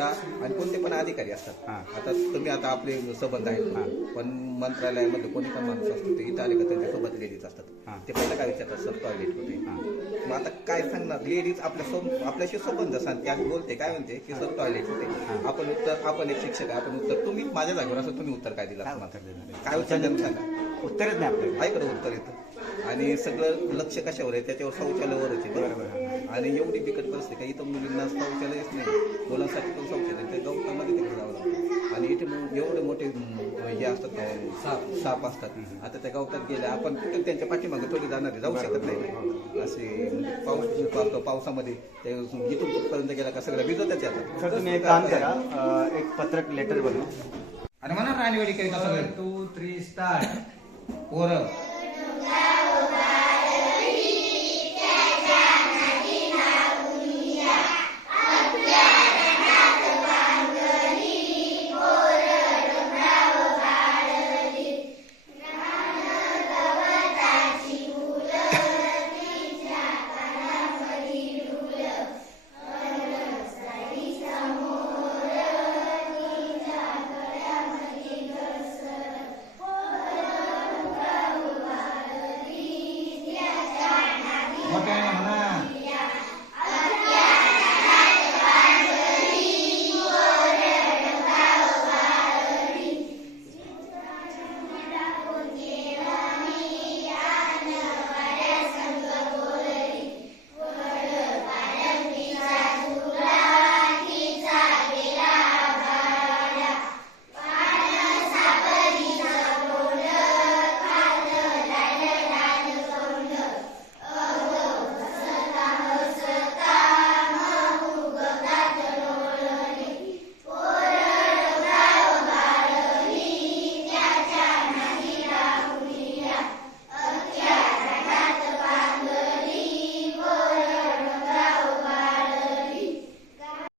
आता आणि कोणते पण अधिकारी असतात. आता तुम्ही आता आपले संबंध आहेत, पण मंत्रालयामध्ये कोणी पण माणूस असतो ते इथं आले का त्यांच्यासोबत लेडीज असतात. ते पहिलं काय विचारतात, सर टॉयलेट होते. मग आता काय सांगणार, लेडीज आपल्याशी संबंध सांगते आणि बोलते, काय म्हणते की सर टॉयलेट होते. आपण उत्तर, आपण एक शिक्षक आहे, आपण उत्तर, तुम्ही माझ्या जागेवर असं तुम्ही उत्तर काय दिला, काय उत्तर द्या सांगा. उत्तरच नाही आपल्याला. ऐकडं उत्तर येतं आणि सगळं लक्ष कशावर आहे, त्याच्यावर शौचालयावरच आहे. बरोबर. आणि एवढी बिकट परिस्थिती काय, इथं मुलींना शौचालयच नाही, मुलांसाठी पण शौचालय त्या गवतामध्ये तिकडे जावं लागतं. आणि इथे मग एवढे मोठे हे असतात, साप असतात. आता त्या गवतात गेले, आपण कुठे त्यांच्या पाठीमागे थोडी जाणार आहे, जाऊ शकत नाही. असे पाऊस पावसामध्ये ते इथून कुठपर्यंत गेला का सगळं भिजतच येतात. सर तुम्ही एक काम करा, एक पत्रक लेटर बनवा आणि म्हणा राणीवाडी कविता सगळं 2 3 स्टार्ट. पोरं